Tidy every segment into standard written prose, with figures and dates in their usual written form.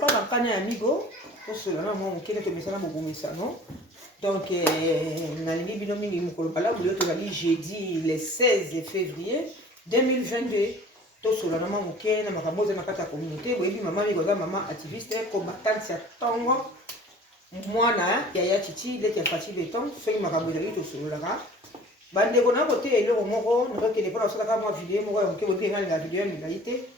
Quand on a un amigo, pour cela, moi, on a un message non. Donc, on a les binomi Mukolombala, vous l'avez jeudi le 16 février 2022. Tout cela, on a ma communauté, oui, maman, maman activiste, combattante, c'est tango. Moi, Yaya Titi, il est fatigué de temps, c'est ma caméra, tout cela. Bande kona côté et le moko ne que les pas ça ka moi vidéo moko on ke bote ngani la vidéo ni laité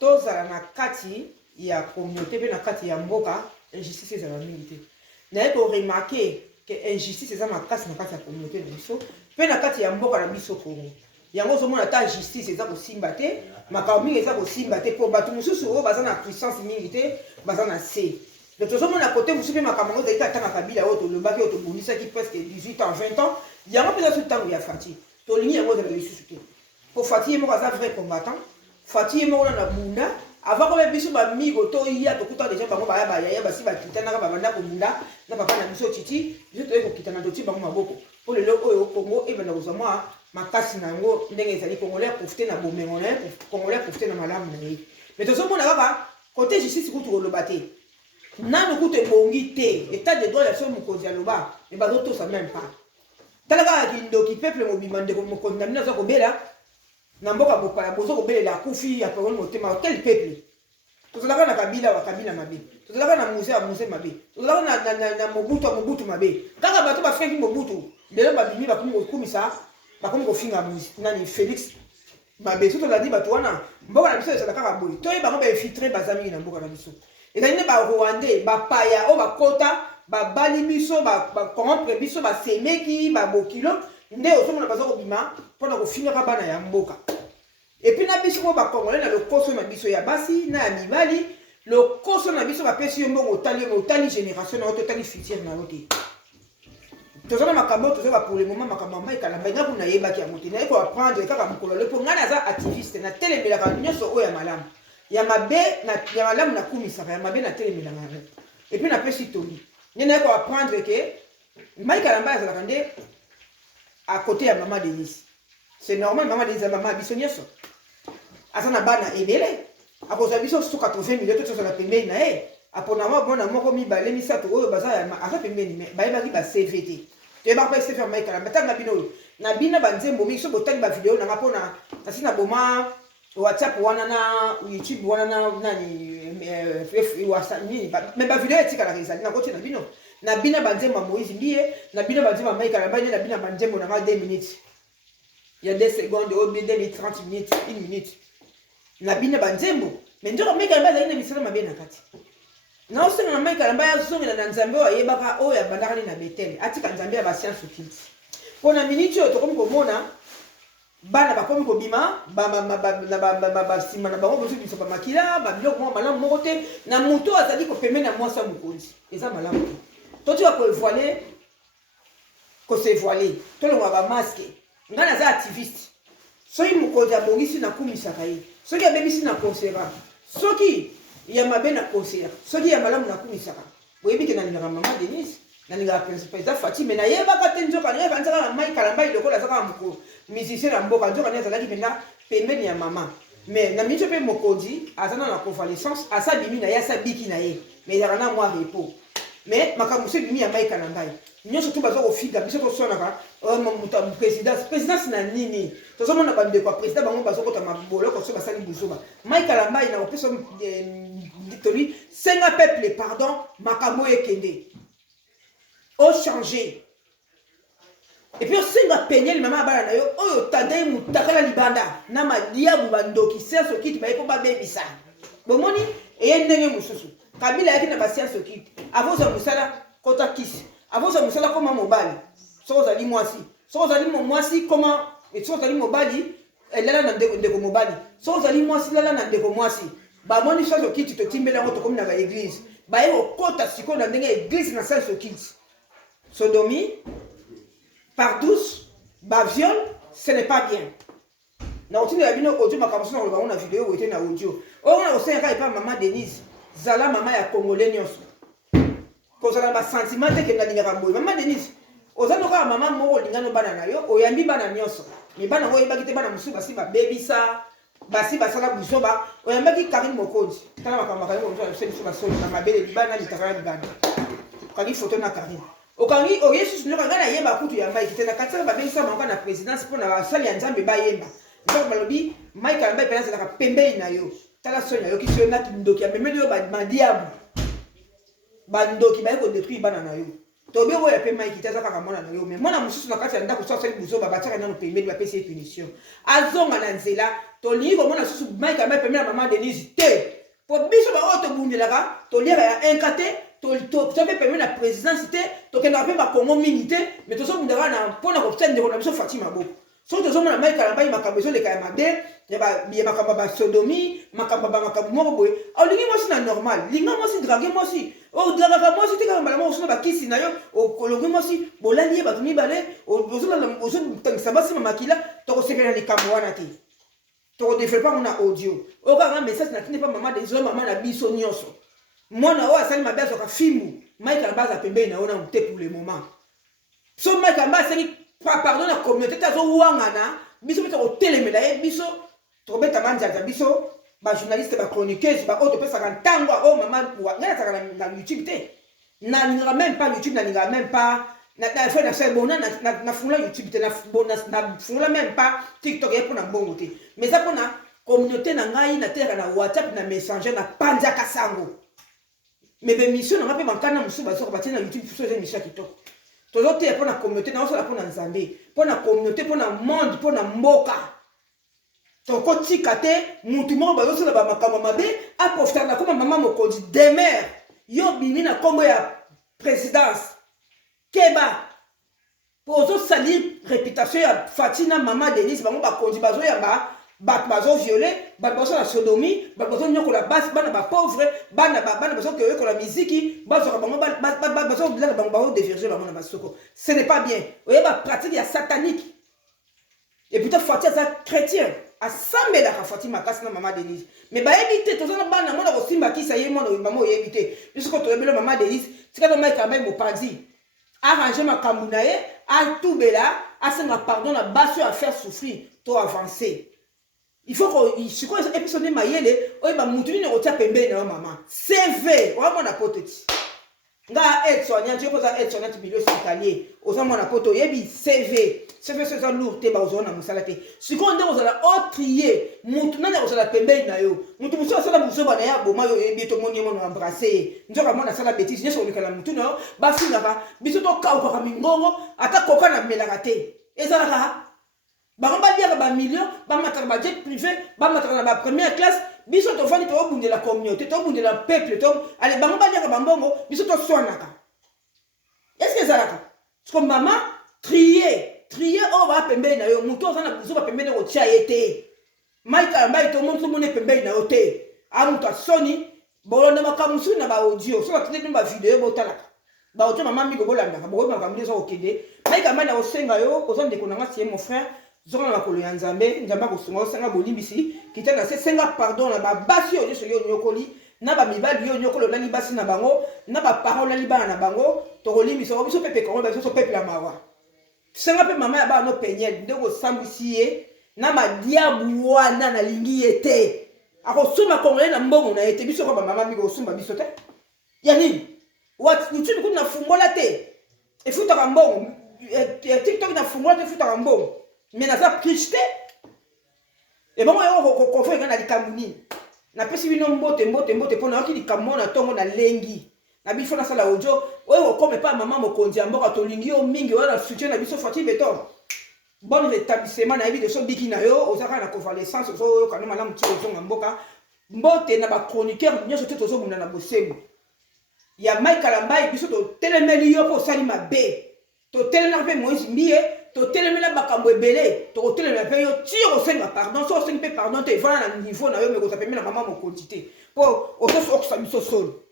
to zala na kati ya communauté pe na kati ya mboka injustice za mingi na ko remarquer que injustice za makasi na kati ya communauté na biso pe na kati ya mboka na biso Congo yango zo mona ta justice za ko simba te makambi eza ko simba te po batu mususu o baza na puissance mingi te baza na C. Donc tout le monde à côté vous savez makambo za ita tanga kabila oto le baki oto bonisa qui presque 18 ans 20 ans. Il y a un peu de temps où il y a Fatih. Tu as dit pour Fatih, il y a un vrai combattant. Fatih, il y a un Mouna. Avant que les bisous soient mis au toit, il y a tout le temps déjà, il y a un si Bakitana, Babanda, Mouna, n'a pas de mission Titi, je te dis qu'il y a un petit peu pour le logo au Congo, et bien moi, ma casse nango, les Congolais profiter de bomber, Congolais profiter de ma lame. Mais tout le monde a côté justice, vous trouvez le bâti. N'a nous coûte bongité, état de droit, il y a son moukozi à l'oba, et bah d'autres ça même pas. Talaga kindoki peuple mobimande ko condamné za ko bela na mboka bopala bozo ko bela kufi ya pekon motema quel peuple tozalaka na kabila wa kabila mabe tozalaka na muse mabe tozalaka na mobutu mabe kaka bato ba fengi mobutu lelo babimi ba kumisa ba ko finga nani Félix mabe soto la di bato wana mboka na biso ezalaka ka boy toyi ba ko ba infiltrer bazami na mboka na biso ezaline ba Rwandais ba paya o ba kota ba bali biso ba corrompre biso ba semeki ba bokilo nde osomona baza kobima mpona kofinaka bana ya mboka et puis na biso mo ba congolais na lokoso na biso ya basi na ya mibali lokoso na biso bapesi yo mbongo otali génération na oto otali futur na yo te tozana makambo tozoba pour le moment makambo mai kalamba nga kuna yebaki ya mote naye ko apprendre kaka mokolo le pour nga naza activiste na telemelaka nyonso oyo ya malamu ya mabe ya malamu na kumisaka ya mabe na telemelaka et puis na pesi tobi il faut apprendre que Mike Kalamba est à côté de Maman Denise. C'est normal, Maman Denise, Maman Bissonniaso. Asana Bana Ebele. À cause de Bisson, 80 millions de choses à la pembe. Après, bon amour, comme il va les misato, baza, à la pembe, baïba qui va CVT. Tu es pas se faire Mike Kalamba. T'as Nabino. Nabina Banzembo, Mixo, Botan, ma vidéo, n'a pas na Boma, WhatsApp, Wanana, YouTube, Wanana, Nani. Mais ma vidéo est à la côté na bina banzembo Moïse Ndiye na bina banzembo Mike Kalamba na bina banzembo na 2 minutes il y a 2 secondes au milieu de 30 minutes 1 minute na bina banzembo mais ndio Mike Kalamba zaina misala mabe na kati na osena na Mike Kalamba ya zonga na nzambe wa yebaka o ya bandakani na Betel atika nzambe ya ba science okiti pona minute yo tokomi komona bana bakomi kobima ba sima na bango bozo biso ba makila ba biloko malamu moko te na moto azali ko pemena na mwasa mokonzi eza malamu toi tu vas voiler que c'est voilé toi le va masquer ngana za activiste soki mokonzi abongisi na kumisaka ye soki abebisi na conseillera soki ya mabe na conseillera soki ya malamu na kumisaka boyebi ke na lingaka Maman Denise na lingaka principal Fatih mais na yebaka te nzoka na yebaka nzaka na Mike Kalamba lokola azaka moko musicien na mboka nzoka na azalaki mpena pembeni ya mama mais na miniti mpe mokonzi azana na convalescence asa bimi na ye asa biki na ye mais ezalaka na mwa repos mais makambo so bimi ya Mike Kalamba nyonso tu baza kofiga biso toswanaka présidence na nini tozomona bandeko ya président bango bazokota maboloko so basali buzoba Mike Kalamba na kopesa toli senga peuple pardon makambo ekende o changer et puis osenga penye mama bana na yo oyo tadai mutakala libanda na madiabu bandoki senso kiti baye po babebisa bomoni eye ndenge mususu Kabila yaki na ba science okiti avoza musala kota kisi avoza musala koma mobali soza li mwasi soza li mwasi koma soza li mobali elala na ndeko mobali soza li mwasi lala na ndeko mwasi ba moni science okiti to timbela ngo to komi na ba église ba ye okota siko na ndenge église na science okiti sodomie par douce ba viol ce n'est pas bien na otindi ya bino audio makambo na ko na vidéo ou na audio o na osenga epa Maman Denise zala mama ya congolais nyonso kozala ba sentiment te ke na lingaka boy Maman Denise ozano ka mama moko lingano bana na yo oyambi bana nyonso mi bana ngo yebaki te bana musuba si ba bebisa basi basala buso ba oyambaki Karine Mokonzi tala makambo Karine Mokonzi c'est sur la solo na mabele libana litaka libana kangi photo na Karine okangi oyesu sino kanga na yeba kutu ya Mike tena katsa ba bengisa manga na présidence pour na basali ya Nzambe ba yemba donc balobi Mike amba penasa la pembe na yo tala sonya yo kisio na kindoki ya memeli yo ba madiabu bandoki ba ko détruire bana na yo to be wo ya pe Mike teza kaka mona na yo mais mona mususu na kati ya ndako so sali buso ba bataka na no pembe ba pesi punition azonga na nzela to ligo mona susu Mike amba pembe na maman Denise te pour biso ba auto bundelaka to lira ya enkate to pe pembe na présidence te to kenda pe ba Congo mingi te mais to so bundaka na pona ko tende ko na biso Fatima Boko so to zo mona Mike alamba makambo so le kaya mabe ya ba biye makambo ba sodomi makambo moko boy au lingi mo si na normal linga mo si drague mo si o draga mo si te ka mbala mo so ba kisi na yo o kolongi mo si bolali ba tumi bale o zo tangisa basi makila to ko sekela likambo wana te to ko développer mona audio o ka message na kine pa maman de zo maman na biso nyonso mona o asali mabe so ka filmu Mike alamba za pembe na ona te pour le moment so Mike alamba seri pardon la communauté tazo wangana biso beto telemela e biso to beta manja biso ba journaliste ba chroniqueuse ba auto pesa kan tango o mama wa ngana taka na YouTube te na ninga même pas YouTube na ninga même pas na fait na c'est bon na fula YouTube te na fula même pas TikTok et pour na bongo te mais ça pour na communauté na ngai na terre na WhatsApp na Messenger na panja kasango mais be mission na ngape bankana musu ba so ba tina YouTube so je mission kitoko toujours te pour la communauté na so la pour na Nzambe pour la communauté pour na monde pour na mboka to ko tikate mutu mo ba so la ba makambo mabe a profiter na comme maman Mokonzi demer yo bimi na kombo ya présidence keba pour zo salir réputation ya Fatina maman Denise bango ba konzi bazo ya ba bazo violer ba bazo la sodomie ba bazo nyoko la base bana ba pauvre bana bazo que ko la musique bazo ka bango bazo bila bango ba déverger bango na basoko ce n'est pas bien oye ba pratique ya satanique et plutôt Fatima ça chrétien a sambela ka Fatima kasina maman Denise mais ba éviter to zona bana mona ko simba ki ça yé mona maman éviter jusqu'au to ebelo maman Denise tika do mai ka mai mo padi arranger ma kamunaye a tout bela a senga pardon na baso à faire souffrir to avancer. Il faut que si quoi épisode mayele o ba mutu ni rotia pembe na maman CV wa mona poteti nga soignant tu pose soignant milieu hospitalier aux hommes na poto yebi CV c'est ça lourd te ba ozona musalate si ko ndeko za la trier mutu na ko la pembe na yo mutu muso sala buso ba na ya boma yo yebi to moni mo embrasser njoka mona sala bêtise nyeso likala mutu no ba finaka biso to ka ko ka mingongo ata koka na melaka te ezalaka ba dia ba million ba mataka ba jet privé ba mataka na ba première classe biso to fani to bunde la communauté to bunde la peuple to allez ba dia ba mbongo biso to swanaka est-ce que zalaka comme maman trier o ba pembe na yo muto za na buzo ba pembe na tia yete maika mbai to montu mone pembe na yo te amuta soni bolonda makamusu na ba audio so ba tene ba video bo talaka ba auto maman mi go bolanda ba go ba kamde so okende maika mbai na osenga yo ozonde ko nanga tie mon frère zona na kolo ya Nzambe njamba ko sunga senga bolimbisi kitana se senga pardon na ba basi yo so yo nyokoli na ba mibali yo nyokolo na libasi na bango na ba parole na libana na bango to kolimbisi ko biso pepe ko ba so pepe la mawa senga pe mama ya ba no penyel ndeko sambusi ye na ma diabu wana na lingi ete ako suma kongole na mbongo na ete biso ko ba mama mi ko sumba biso te yani what YouTube kuna fungola te e futa ka mbongo TikTok na fungola te futa ka mbongo mais na ça prichte et bon yo ko fait na likamuni na pesi bino mbote pona ki likamona na tongo na lengi na bifo na sala audio oyo comme pas maman Mokonzi amboka to lingi yo mingi wala soutien na biso Fatima beton bon rétablissement na biso so biki na yo ozaka na convalescence so kana malamu ti ozonga mboka mbote na ba chroniqueur nyoso te tozo muna na bosembo ya Mike Alamba biso to telemeli yo po sali mabe to telemela pe Moïse Mbie to telemela bakambo ebele to telemela pe yo tiro senga pardon so senga pe pardon te voilà na niveau na yo me ko tapemela maman Mokonzi te po o so so sa biso solo